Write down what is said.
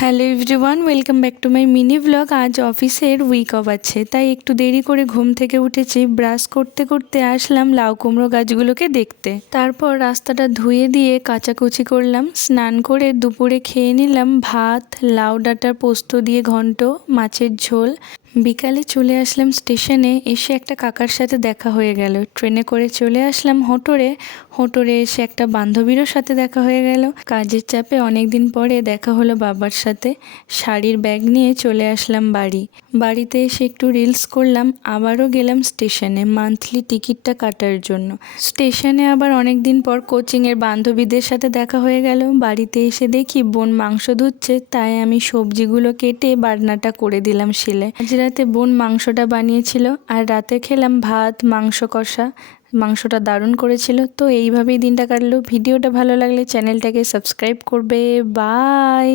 Hello everyone, welcome back to my mini blog. আজ অফিসের week of আছে, তাই একটু দেরি করে ঘুম থেকে উঠেছি। ব্রাশ করতে করতে আসলাম লাউ কুমড়ো গাছগুলোকে দেখতে। তারপর রাস্তাটা ধুয়ে দিয়ে কাচাকুচি করলাম, স্নান করে দুপুরে খেয়ে নিলাম ভাত, লাউ ডাঁটার পোস্ত দিয়ে ঘন্ট, মাছের ঝোল। বিকালে চলে আসলাম স্টেশনে, এসে একটা কাকার সাথে দেখা হয়ে গেল। ট্রেনে করে চলে আসলাম হোটরে এসে একটা বান্ধবীরও সাথে দেখা হয়ে গেল। কাজের চাপে অনেক দিন পরে দেখা হলো বাবার সাথে। শাড়ির ব্যাগ নিয়ে চলে আসলাম বাড়িতে এসে একটু রিলস করলাম। আবারও গেলাম স্টেশনে মান্থলি টিকিটটা কাটার জন্য। স্টেশনে আবার অনেক দিন পর কোচিংয়ের বান্ধবীদের সাথে দেখা হয়ে গেল। বাড়িতে এসে দেখি বোন মাংস ধুচ্ছে, তাই আমি সবজিগুলো কেটে বাটনাটা করে দিলাম শিলে। আজ রাতে বোন মাংসটা বানিয়েছিল, আর রাতে খেলাম ভাত, মাংস কষা। মাংসটা দারুণ করেছিল। তো এইভাবেই দিনটা কাটলো। ভিডিওটা ভালো লাগলে চ্যানেলটাকে সাবস্ক্রাইব করবে। বাই।